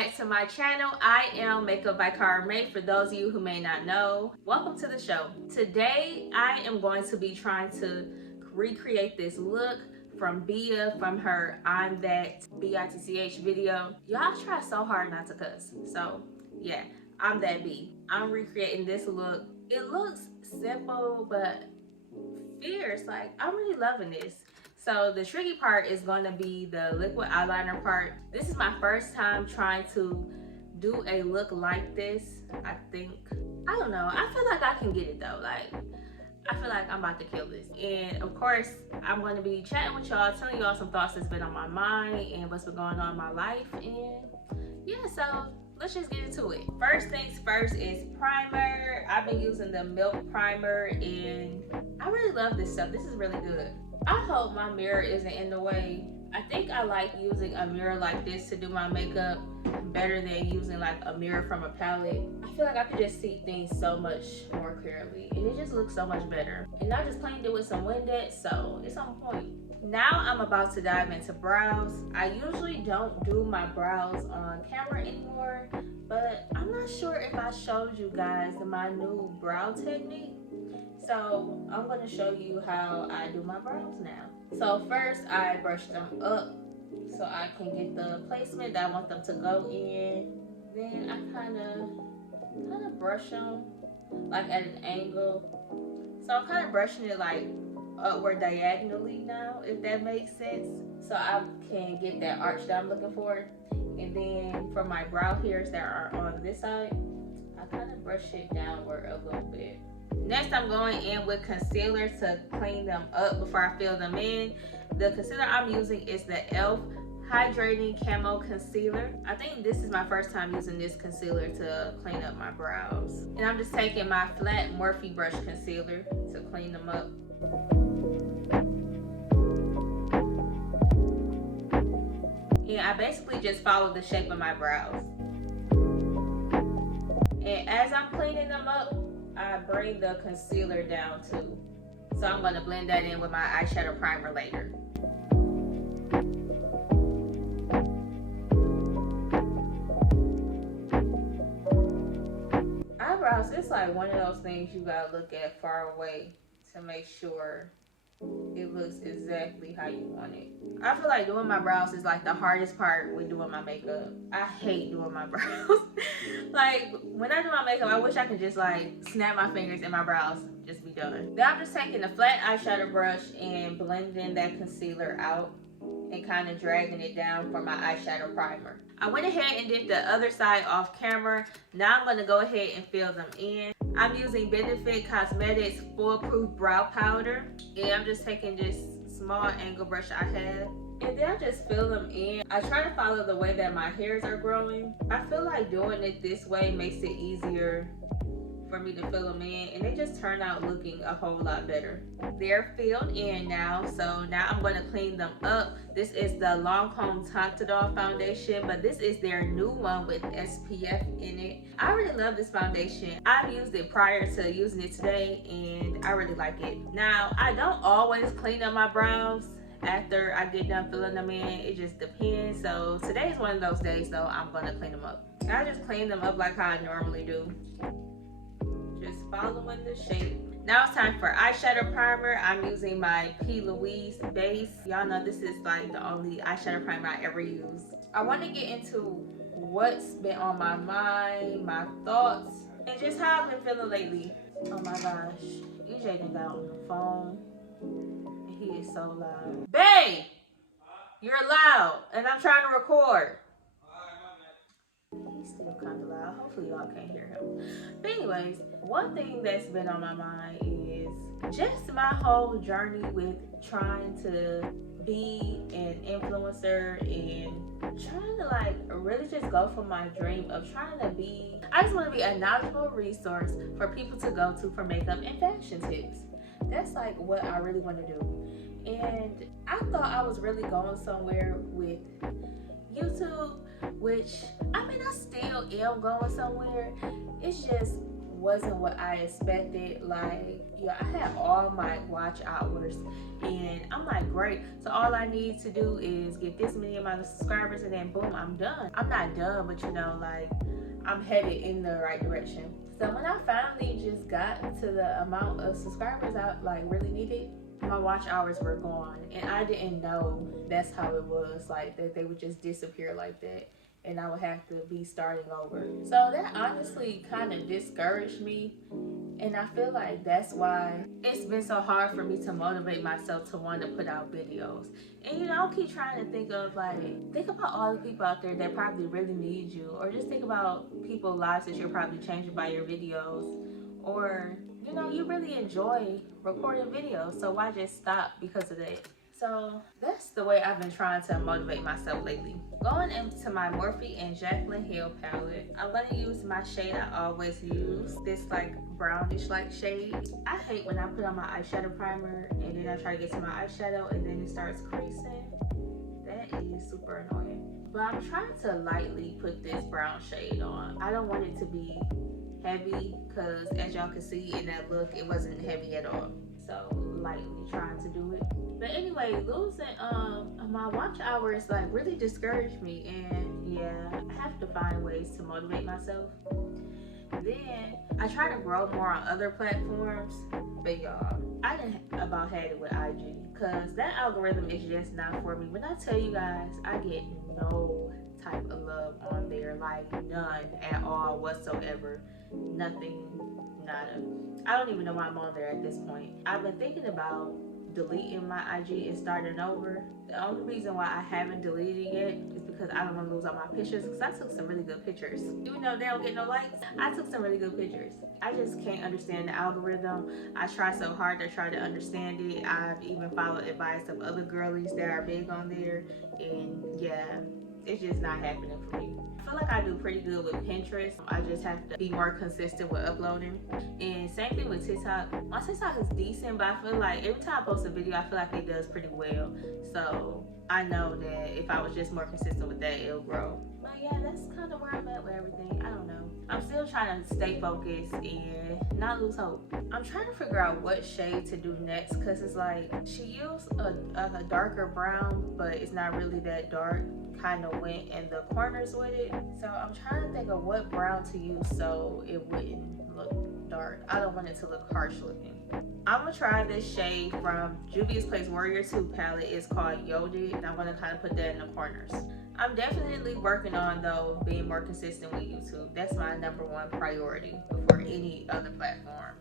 back to my channel. I am Makeup by May for those of you who may not know. Welcome to the show. Today I am going to be trying to recreate this look from Bia from her I'm That BITCH video. Y'all try so hard not to cuss. So yeah, I'm that B. I'm recreating this look. It looks simple but fierce. Like, I'm really loving this. So the tricky part is going to be the liquid eyeliner part. This is my first time trying to do a look like this. I don't know, I feel like I can get it though. Like, I feel like I'm about to kill this. And of course, I'm going to be chatting with y'all, telling y'all some thoughts that's been on my mind and what's been going on in my life. And yeah, so let's just get into it. First things first is primer. I've been using the Milk primer and I really love this stuff. This is really good. I hope my mirror isn't in the way. I think I like using a mirror like this to do my makeup better than using like a mirror from a palette. I feel like I could just see things so much more clearly and it just looks so much better. And I just cleaned it with some Windex, so it's on point. Now I'm about to dive into brows. I usually don't do my brows on camera anymore, but I'm not sure if I showed you guys my new brow technique. So I'm going to show you how I do my brows now. So first I brush them up so I can get the placement that I want them to go in. Then I kind of brush them like at an angle. So I'm kind of brushing it like upward diagonally now, if that makes sense. So I can get that arch that I'm looking for. And then for my brow hairs that are on this side, I kind of brush it downward a little bit. Next, I'm going in with concealer to clean them up before I fill them in. The concealer I'm using is the e.l.f. Hydrating Camo Concealer. I think this is my first time using this concealer to clean up my brows. And I'm just taking my flat Morphe brush concealer to clean them up. And I basically just follow the shape of my brows. And as I'm cleaning them up, I bring the concealer down too. So I'm going to blend that in with my eyeshadow primer later. Eyebrows, it's like one of those things you gotta look at far away to make sure it looks exactly how you want it. I feel like doing my brows is like the hardest part when doing my makeup. I hate doing my brows. Like, when I do my makeup, I wish I could just like snap my fingers and my brows just be done. Then I'm just taking a flat eyeshadow brush and blending that concealer out and kind of dragging it down for my eyeshadow primer. I went ahead and did the other side off camera. Now I'm going to go ahead and fill them in. I'm using Benefit Cosmetics Foolproof Brow Powder. And I'm just taking this small angle brush I have. And then I just fill them in. I try to follow the way that my hairs are growing. I feel like doing it this way makes it easier for me to fill them in, and they just turn out looking a whole lot better. They're filled in now, so now I'm going to clean them up. This is the Lancôme Teint foundation, but this is their new one with SPF in it. I really love this foundation. I've used it prior to using it today, and I really like it. Now, I don't always clean up my brows after I get done filling them in. It just depends. So today's one of those days, though, I'm going to clean them up. I just clean them up like how I normally do. Just following the shape. Now it's time for eyeshadow primer. I'm using my PLouise base. Y'all know this is like the only eyeshadow primer I ever use. I want to get into what's been on my mind, my thoughts, and just how I've been feeling lately. Oh my gosh, EJ done got on the phone and he is so loud. Babe, you're loud and I'm trying to record. He's still kind of loud. Hopefully y'all can't hear him. But anyways, one thing that's been on my mind is just my whole journey with trying to be an influencer and trying to like really just go for my dream of trying to be, I just want to be a knowledgeable resource for people to go to for makeup and fashion tips. That's like what I really want to do. And I thought I was really going somewhere with YouTube, which I mean I still am going somewhere. It's just wasn't what I expected. Like, yeah, I had all my watch hours and I'm like, great, so all I need to do is get this many amount of subscribers and then boom, I'm done. I'm not done, but you know, like, I'm headed in the right direction. So when I finally just got to the amount of subscribers I like really needed, my watch hours were gone, and I didn't know that's how it was, like that they would just disappear like that and I would have to be starting over. So that honestly kind of discouraged me, and I feel like that's why it's been so hard for me to motivate myself to want to put out videos. And you know, I'll keep trying to think about all the people out there that probably really need you, or just think about people's lives that you're probably changing by your videos, or you know, you really enjoy recording videos, so why just stop because of that? So that's the way I've been trying to motivate myself lately. Going into my Morphe and Jaclyn Hill palette, I'm going to use my shade I always use, this like brownish like shade. I hate when I put on my eyeshadow primer and then I try to get to my eyeshadow and then it starts creasing. That is super annoying. But I'm trying to lightly put this brown shade on. I don't want it to be heavy because as y'all can see in that look, it wasn't heavy at all. So lightly trying to do it. But anyway, losing my watch hours like really discouraged me, and yeah, I have to find ways to motivate myself. Then I try to grow more on other platforms, but y'all, I didn't about had it with IG because that algorithm is just not for me. When I tell you guys, I get no type of love on there, like none at all whatsoever. Nothing, nada. I don't even know why I'm on there at this point. I've been thinking about deleting my IG and starting over. The only reason why I haven't deleted it yet is because I don't want to lose all my pictures, because I took some really good pictures. Even though they don't get no likes, I took some really good pictures. I just can't understand the algorithm. I try so hard to try to understand it. I've even followed advice of other girlies that are big on there, and yeah, it's just not happening for me. I feel like I do pretty good with Pinterest. I just have to be more consistent with uploading. And same thing with TikTok. My TikTok is decent, but I feel like every time I post a video, I feel like it does pretty well. So I know that if I was just more consistent with that, it'll grow. But yeah, that's kind of where I'm at with everything. I don't know. I'm still trying to stay focused and not lose hope. I'm trying to figure out what shade to do next, because it's like she used a darker brown, but it's not really that dark. Kind of went in the corners with it, so I'm trying to think of what brown to use so it wouldn't look dark. I don't want it to look harsh looking. I'm gonna try this shade from Juvia's Place Warrior 2 palette. It's called Yoded, and I'm gonna kind of put that in the corners. I'm definitely working on though being more consistent with YouTube. That's my #1 priority before any other platform.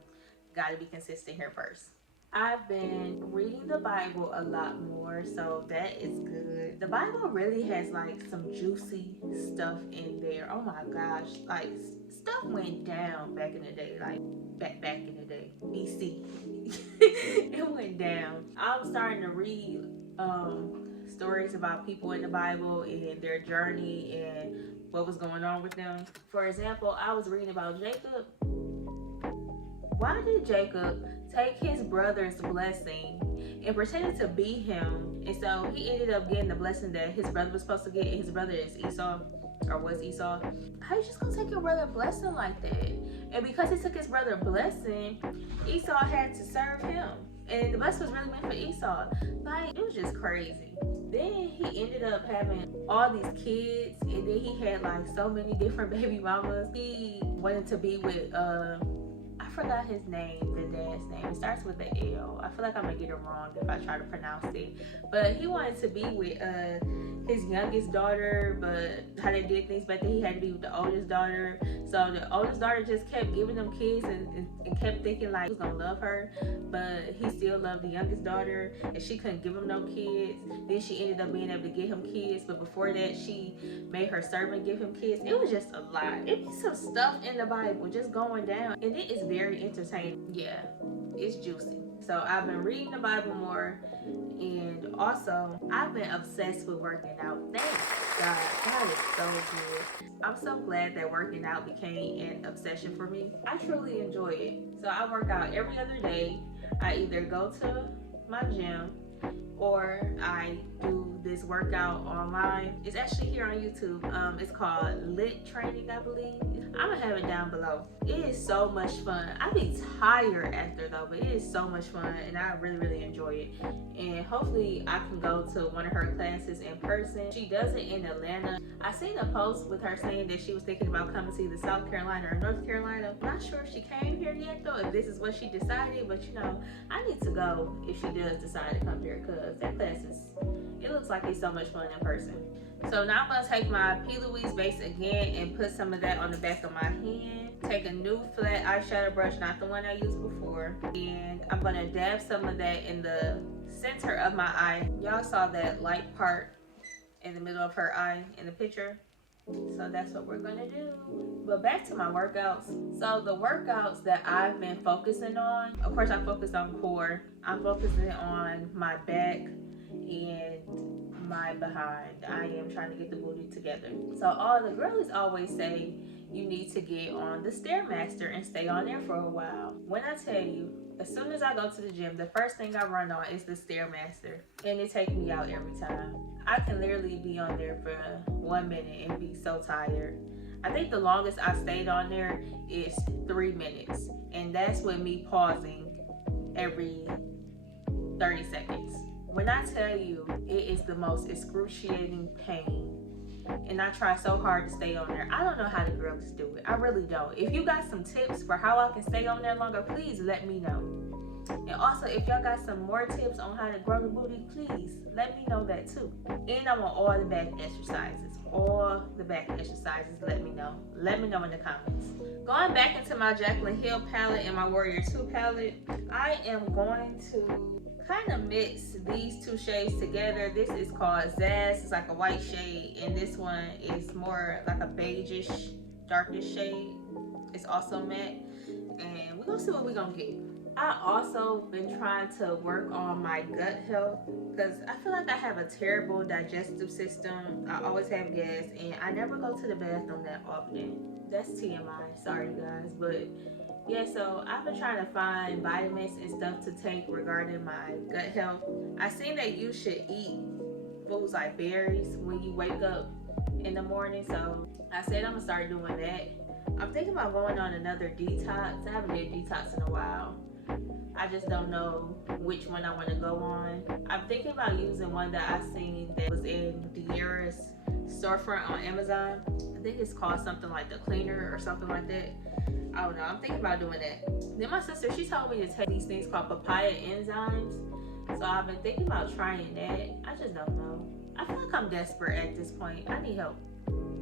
Gotta be consistent here first. I've been reading the Bible a lot more, so that is good. The Bible really has like some juicy stuff in there. Oh my gosh, like stuff went down back in the day, like back in the day, BC. It went down. I'm starting to read stories about people in the Bible and their journey and what was going on with them. For example, I was reading about Jacob. Why did Jacob take his brother's blessing and pretended to be him, and so he ended up getting the blessing that his brother was supposed to get, and his brother is Esau, or was Esau? How you just gonna take your brother blessing like that? And because he took his brother blessing, Esau had to serve him, and the blessing was really meant for Esau. Like, it was just crazy. Then he ended up having all these kids, and then he had like so many different baby mamas. He wanted to be with I forgot his name, the dad's name. It starts with the L. I feel like I'm gonna get it wrong if I try to pronounce it. But he wanted to be with his youngest daughter, but how they did things back then, he had to be with the oldest daughter. So the oldest daughter just kept giving them kids and kept thinking like he was gonna love her, but he still loved the youngest daughter, and she couldn't give him no kids. Then she ended up being able to get him kids, but before that she made her servant give him kids. It was just a lot. It was some stuff in the Bible just going down, and it is very entertaining. Yeah, it's juicy. So I've been reading the Bible more, and also I've been obsessed with working out. Thank God, God is so good. I'm so glad that working out became an obsession for me. I truly enjoy it. So I work out every other day. I either go to my gym or I do this workout online. It's actually here on YouTube. It's called Lit Training, I believe. I'm gonna have it down below. It is so much fun. I be tired after though, but it is so much fun and I really enjoy it. And hopefully I can go to one of her classes in person. She does it in Atlanta. I seen a post with her saying that she was thinking about coming to either South Carolina or North Carolina. I'm not sure if she came here yet though, if this is what she decided, but you know, I need to go if she does decide to come here, because that class it looks like it's so much fun in person. So now I'm gonna take my PLouise base again and put some of that on the back of my hand. Take a new flat eyeshadow brush, not the one I used before, and I'm gonna dab some of that in the center of my eye. Y'all saw that light part in the middle of her eye in the picture. So that's what we're gonna do. But back to my workouts. So the workouts that I've been focusing on, of course I focused on core. I'm focusing on my back and my behind. I am trying to get the booty together. So all the girlies always say you need to get on the Stairmaster and stay on there for a while. When I tell you, as soon as I go to the gym, the first thing I run on is the Stairmaster, and it takes me out every time. I can literally be on there for 1 minute and be so tired. I think the longest I stayed on there is 3 minutes, and that's with me pausing every 30 seconds. When I tell you, it is the most excruciating pain, and I try so hard to stay on there. I don't know how the girls do it. I really don't. If you got some tips for how I can stay on there longer, please let me know. And also, if y'all got some more tips on how to grow the booty, please let me know that too. And I want all the back exercises. All the back exercises, let me know. Let me know in the comments. Going back into my Jaclyn Hill palette and my Warrior 2 palette, I am going to kind of mix these two shades together. This is called Zazz. It's like a white shade, and this one is more like a beigeish, darkish shade. It's also matte, and we're gonna see what we're gonna get. I also been trying to work on my gut health because I feel like I have a terrible digestive system. I always have gas, and I never go to the bathroom that often. That's TMI, sorry guys, but yeah, so I've been trying to find vitamins and stuff to take regarding my gut health. I seen that you should eat foods like berries when you wake up in the morning, so I said I'm gonna start doing that. I'm thinking about going on another detox. I haven't did a detox in a while. I just don't know which one I want to go on. I'm thinking about using one that I seen that was in Diara's storefront on Amazon. I think it's called something like the cleaner or something like that. I don't know. I'm thinking about doing that. Then my sister, she told me to take these things called papaya enzymes. So I've been thinking about trying that. I just don't know. I feel like I'm desperate at this point. I need help.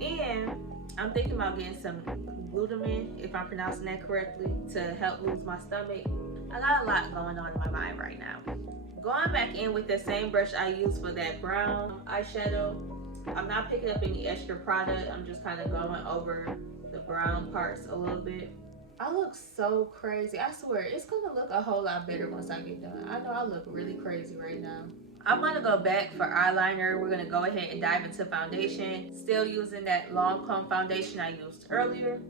And I'm thinking about getting some glutamine, if I'm pronouncing that correctly, to help lose my stomach. I got a lot going on in my mind right now. Going back in with the same brush I used for that brown eyeshadow. I'm not picking up any extra product. I'm just kind of going over the brown parts a little bit. I look so crazy. I swear, it's gonna look a whole lot better once I get done. I know I look really crazy right now. I'm gonna go back for eyeliner. We're gonna go ahead and dive into foundation. Still using that Lancôme foundation I used earlier.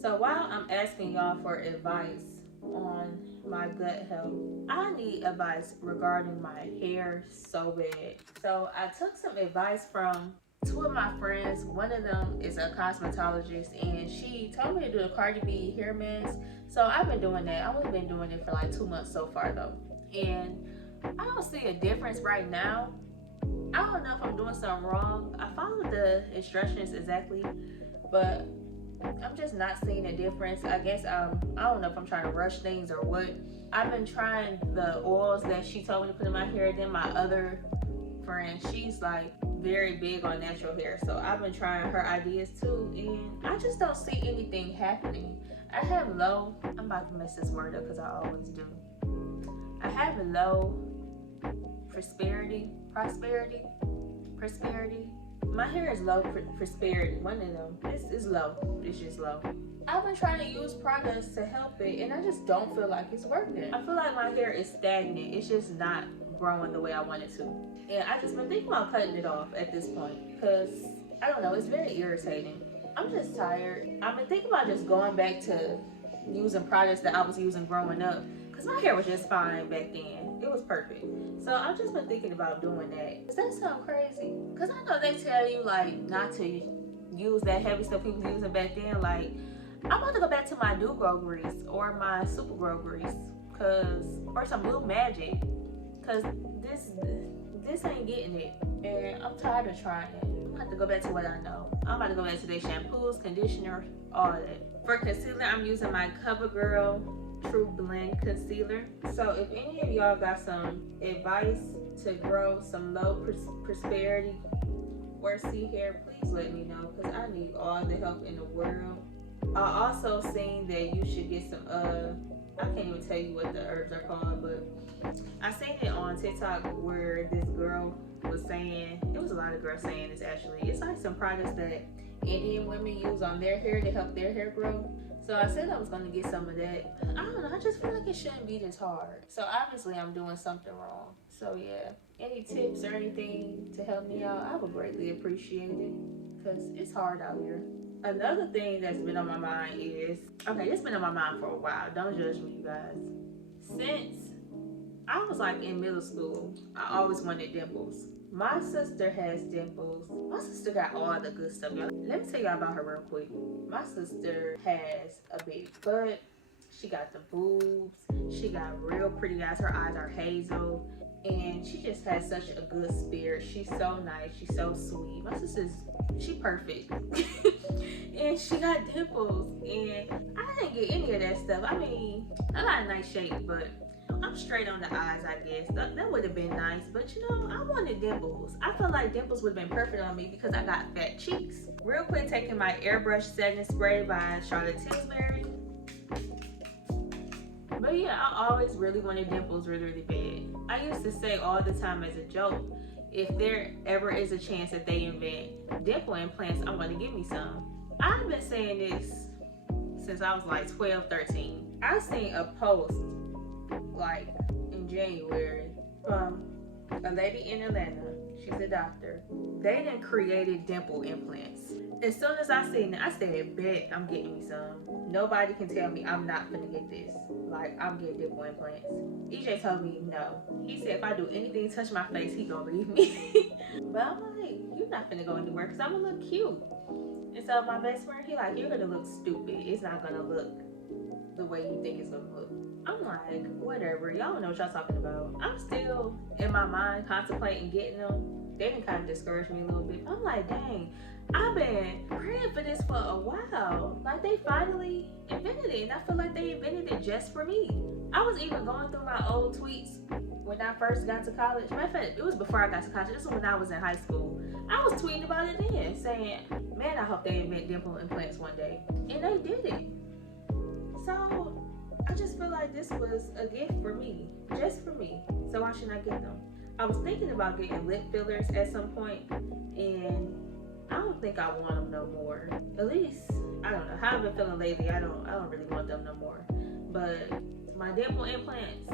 So while I'm asking y'all for advice on my gut health, I need advice regarding my hair so bad. So I took some advice from two of my friends. One of them is a cosmetologist, and she told me to do a Cardi B hair mask. So I've been doing that. I've only been doing it for like 2 months so far though, and I don't see a difference right now. I don't know if I'm doing something wrong. I followed the instructions exactly, but I'm just not seeing a difference. I guess I don't know if I'm trying to rush things or what. I've been trying the oils that she told me to put in my hair. Then my other friend, she's like very big on natural hair, so I've been trying her ideas too, and I just don't see anything happening. I have low, I'm about to mess this word up because I always do. I have low prosperity. My hair is low prosperity, one of them. This is low, it's just low. I've been trying to use products to help it, and I just don't feel like it's working. I feel like my hair is stagnant. It's just not growing the way I want it to. And I just been thinking about cutting it off at this point, because I don't know, it's very irritating. I'm just tired. I've been thinking about just going back to using products that I was using growing up, because because my hair was just fine back then. It was perfect. So I've just been thinking about doing that. Does that sound crazy? Because I know they tell you like not to use that heavy stuff people was using back then. Like, I'm about to go back to my Do Grow grease or my Super Grow grease, or some Blue Magic, because this ain't getting it, and I'm tired of trying it. I'm about to go back to what I know. I'm about to go back to their shampoos, conditioner, all that. For concealer, I'm using my CoverGirl Trublend concealer. So if any of y'all got some advice to grow some low prosperity or C hair, please let me know, because I need all the help in the world. I also seen that you should get some I can't even tell you what the herbs are called, but I seen it on TikTok where this girl was saying, it was a lot of girls saying this actually, it's like some products that Indian women use on their hair to help their hair grow. So I said I was going to get some of that. I don't know, I just feel like it shouldn't be this hard. So obviously I'm doing something wrong. So yeah, any tips or anything to help me out, I would greatly appreciate it, because it's hard out here. Another thing that's been on my mind is, okay, it's been on my mind for a while. Don't judge me, you guys. Since I was like in middle school, I always wanted dimples. My sister has dimples. My sister got all the good stuff, y'all. Let me tell y'all about her real quick. My sister has a big butt. She got the boobs. She got real pretty eyes. Her eyes are hazel. And she just has such a good spirit. She's so nice. She's so sweet. My sister's, she perfect. And she got dimples. And I didn't get any of that stuff. I mean, I got a nice shape, but I'm straight on the eyes, I guess. That would have been nice. But you know, I wanted dimples. I feel like dimples would have been perfect on me because I got fat cheeks. Real quick, taking my Airbrush setting spray by Charlotte Tilbury. But yeah, I always really wanted dimples really, really bad. I used to say all the time as a joke, if there ever is a chance that they invent dimple implants, I'm gonna give me some. I've been saying this since I was like 12, 13. I seen a post like in January from a lady in Atlanta. She's a doctor. They done created dimple implants. As soon as I seen it, I said, bet I'm getting me some. Nobody can tell me I'm not gonna get this. Like, I'm getting dimple implants. EJ told me no. He said if I do anything to touch my face, he gonna leave me. But I'm like, you're not gonna go anywhere because I'm gonna look cute. And so my best friend, he like, you're gonna look stupid. It's not gonna look the way you think it's gonna look. I'm like, whatever. Y'all don't know what y'all talking about. I'm still in my mind contemplating getting them. They didn't kind of discourage me a little bit. I'm like, dang, I've been praying for this for a while. Like, they finally invented it, and I feel like they invented it just for me. I was even going through my old tweets when I first got to college. Matter of fact, it was before I got to college. This was when I was in high school. I was tweeting about it then, saying, man, I hope they invent dimple implants one day. And they did it. So I just feel like this was a gift for me, just for me. So why shouldn't I get them? I was thinking about getting lip fillers at some point, and I don't think I want them no more. At least, I don't know how I've been feeling lately. I don't really want them no more. But my dimple implants,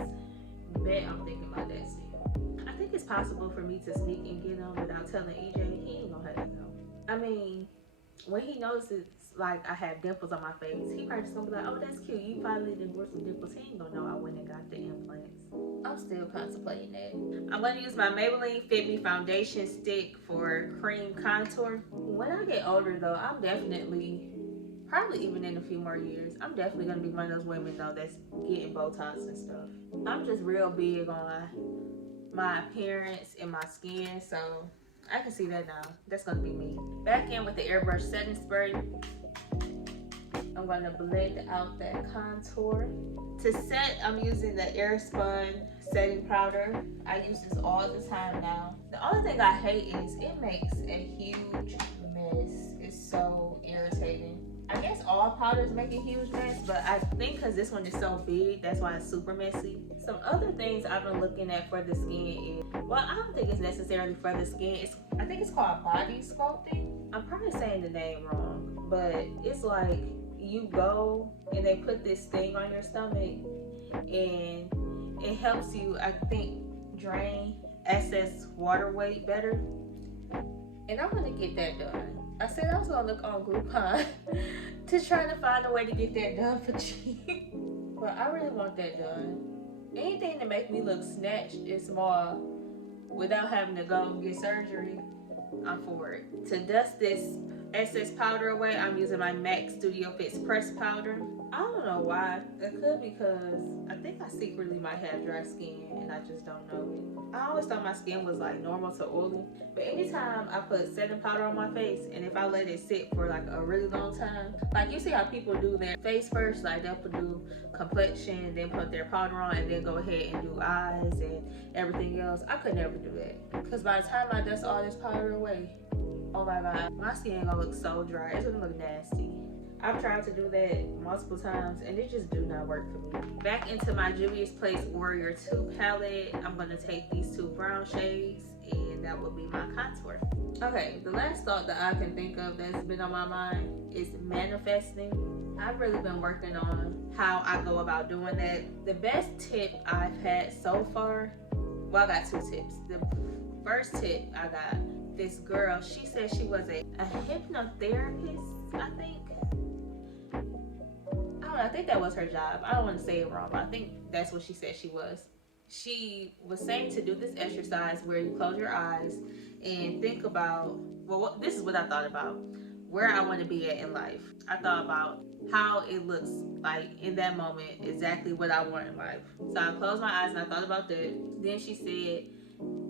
bet I'm thinking about that still. I think it's possible for me to sneak and get them without telling EJ. He ain't gonna have to know. I mean, when he notices like I have dimples on my face, he probably just gonna be like, oh, that's cute. You finally divorced some dimples. He ain't gonna know I went and got the implants. I'm still contemplating that. I'm gonna use my Maybelline Fit Me foundation stick for cream contour. When I get older though, I'm definitely, probably even in a few more years, I'm definitely gonna be one of those women though that's getting Botox and stuff. I'm just real big on my appearance and my skin, so I can see that now. That's gonna be me. Back in with the Airbrush setting spray. I'm gonna blend out that contour. To set, I'm using the Airspun setting powder. I use this all the time now. The only thing I hate is it makes a huge mess. It's so irritating. I guess all powders make a huge mess, but I think because this one is so big, that's why it's super messy. Some other things I've been looking at for the skin is, well, I don't think it's necessarily for the skin. I think it's called body sculpting. I'm probably saying the name wrong, but it's like you go and they put this thing on your stomach and it helps you, I think, drain excess water weight better. And I'm gonna get that done. I said I was gonna look on Groupon to try to find a way to get that done for cheap. But I really want that done. Anything to make me look snatched and small without having to go and get surgery, I'm for it. To dust this excess powder away, I'm using my MAC Studio Fix pressed powder. I don't know why. It could be because I think I secretly might have dry skin and I just don't know it. I always thought my skin was like normal to oily, but anytime I put setting powder on my face and if I let it sit for like a really long time, like you see how people do their face first, like they'll do complexion, then put their powder on and then go ahead and do eyes and everything else. I could never do that because by the time I dust all this powder away, oh my god, my skin gonna look so dry. It's gonna look nasty. I've tried to do that multiple times and it just do not work for me. Back into my Juvia's Place Warrior 2 palette, I'm gonna take these 2 brown shades and that will be my contour. Okay, the last thought that I can think of that's been on my mind is manifesting. I've really been working on how I go about doing that. The best tip I've had so far, well, I got 2 tips. The first tip I got, this girl, she said she was a hypnotherapist, I think. I think that was her job. I don't want to say it wrong, but I think that's what she said she was. She was saying to do this exercise where you close your eyes and think about, well, this is what I thought about, where I want to be at in life. I thought about how it looks like in that moment, exactly what I want in life. So I closed my eyes and I thought about that. Then she said,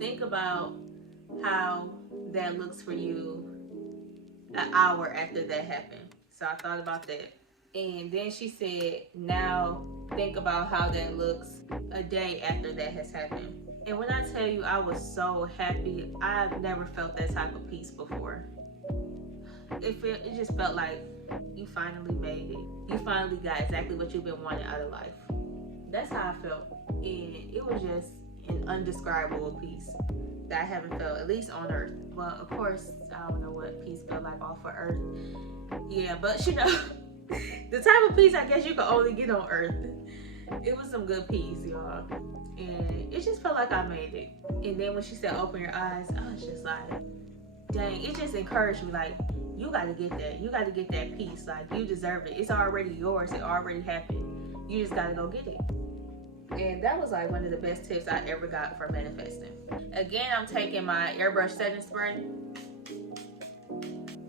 think about how that looks for you an hour after that happened. So I thought about that. And then she said, now think about how that looks a day after that has happened. And when I tell you I was so happy, I've never felt that type of peace before. It just felt like you finally made it. You finally got exactly what you've been wanting out of life. That's how I felt. And it was just an undescribable peace that I haven't felt, at least on earth. Well, of course, I don't know what peace felt like off of earth. Yeah, but you know, the type of peace I guess you can only get on earth. It was some good peace, y'all. And it just felt like I made it. And then when she said open your eyes, I was just like, dang, it just encouraged me, like, you gotta get that. You gotta get that peace. Like, you deserve it. It's already yours. It already happened. You just gotta go get it. And that was like one of the best tips I ever got for manifesting. Again, I'm taking my Airbrush setting spray.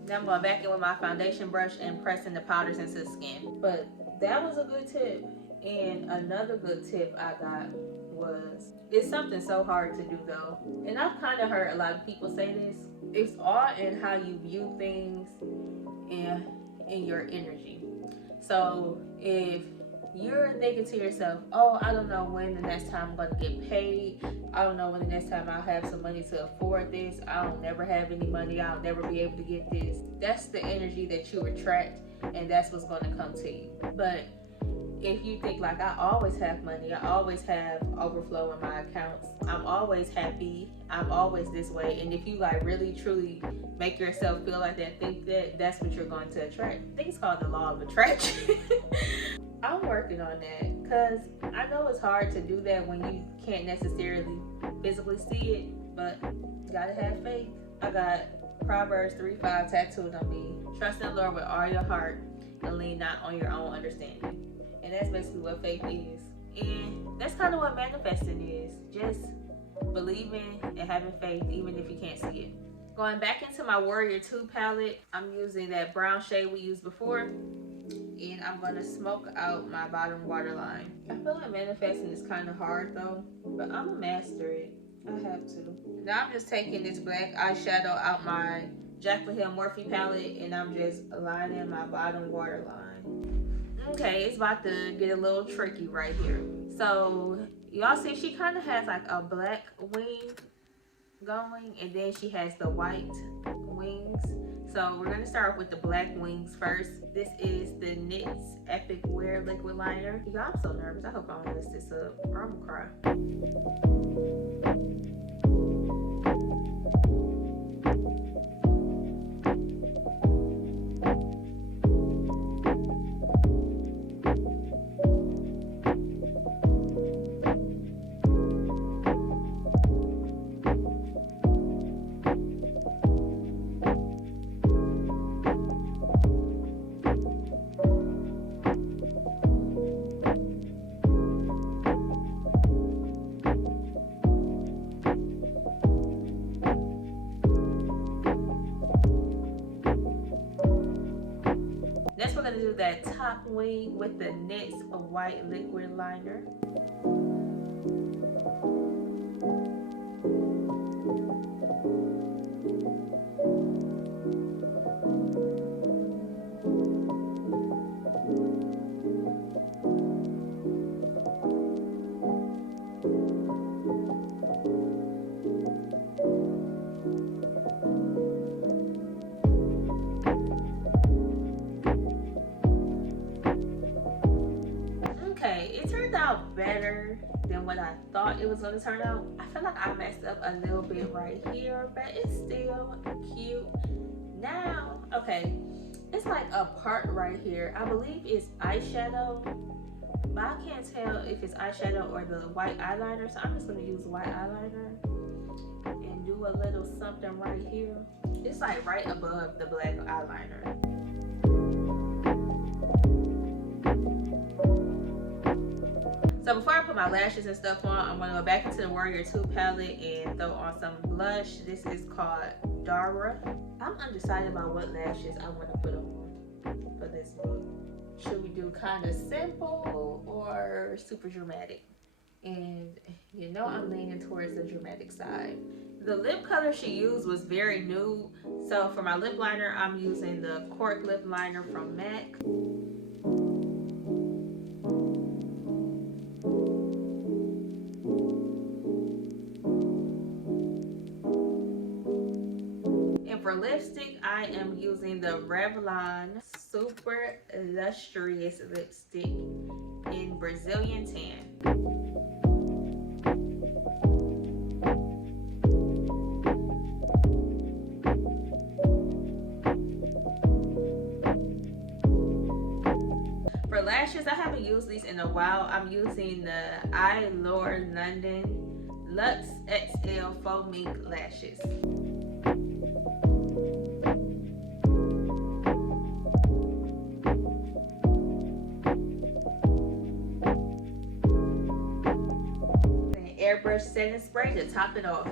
Then I'm going back in with my foundation brush and pressing the powders into the skin. But that was a good tip. And another good tip I got was, it's something so hard to do though. And I've kind of heard a lot of people say this. It's all in how you view things and in your energy. So if you're thinking to yourself, oh, I don't know when the next time I'm going to get paid. I don't know when the next time I'll have some money to afford this. I'll never have any money. I'll never be able to get this. That's the energy that you attract, and that's what's going to come to you. But if you think like, I always have money, I always have overflow in my accounts, I'm always happy, I'm always this way, and if you like really truly make yourself feel like that, think that that's what you're going to attract. I think it's called the law of attraction. I'm working on that because I know it's hard to do that when you can't necessarily physically see it, but you gotta have faith. I got Proverbs 3:5 tattooed on me. Trust in the Lord with all your heart and lean not on your own understanding. And that's basically what faith is. And that's kind of what manifesting is. Just believing and having faith even if you can't see it. Going back into my Warrior 2 palette, I'm using that brown shade we used before. And I'm going to smoke out my bottom waterline. I feel like manifesting is kind of hard though, but I'm going to master it. I have to. Now I'm just taking this black eyeshadow out my Jaclyn Morphe palette and I'm just lining my bottom waterline. Okay, it's about to get a little tricky right here. So y'all see she kind of has like a black wing going and then she has the white wings. So we're going to start with the black wings first. This is the NYX Epic Wear Liquid Liner. Y'all, I'm so nervous. I hope I don't mess this up or I'm going to cry. that top wing with the NYX white liquid liner. It turned out better than what I thought it was going to turn out. I feel like I messed up a little bit right here, but it's still cute. Now, okay, it's like a part right here. I believe it's eyeshadow, but I can't tell if it's eyeshadow or the white eyeliner, so I'm just going to use white eyeliner and do a little something right here. It's like right above the black eyeliner. So before I put my lashes and stuff on, I'm going to go back into the Warrior 2 palette and throw on some blush. This is called Dara. I'm undecided about what lashes I want to put on for this look. Should we do kind of simple or super dramatic? And you know I'm leaning towards the dramatic side. The lip color she used was very nude. So for my lip liner, I'm using the Cork lip liner from MAC. For lipstick, I am using the Revlon Super Lustrous Lipstick in Brazilian Tan. For lashes, I haven't used these in a while. I'm using the Eyelure London Luxe XL Faux Mink Lashes. Airbrush setting spray to top it off.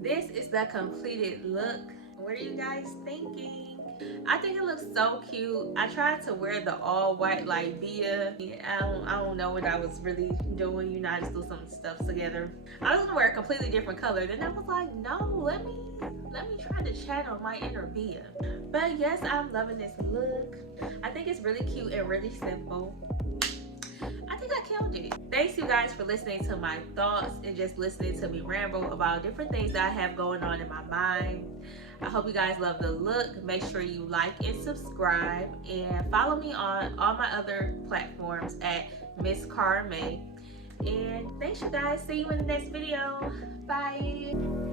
This is the completed look. What are you guys thinking? I think it looks so cute. I tried to wear the all white like Bia. I don't know what I was really doing. You know, I just threw some stuff together. I was gonna wear a completely different color. Then I was like, no, let me try to channel my inner Bia. But yes, I'm loving this look. I think it's really cute and really simple. I think I killed it. Thanks you guys for listening to my thoughts and just listening to me ramble about different things that I have going on in my mind. I hope you guys love the look. Make sure you like and subscribe and follow me on all my other platforms at Miss Cara May. And thanks you guys. See you in the next video. Bye.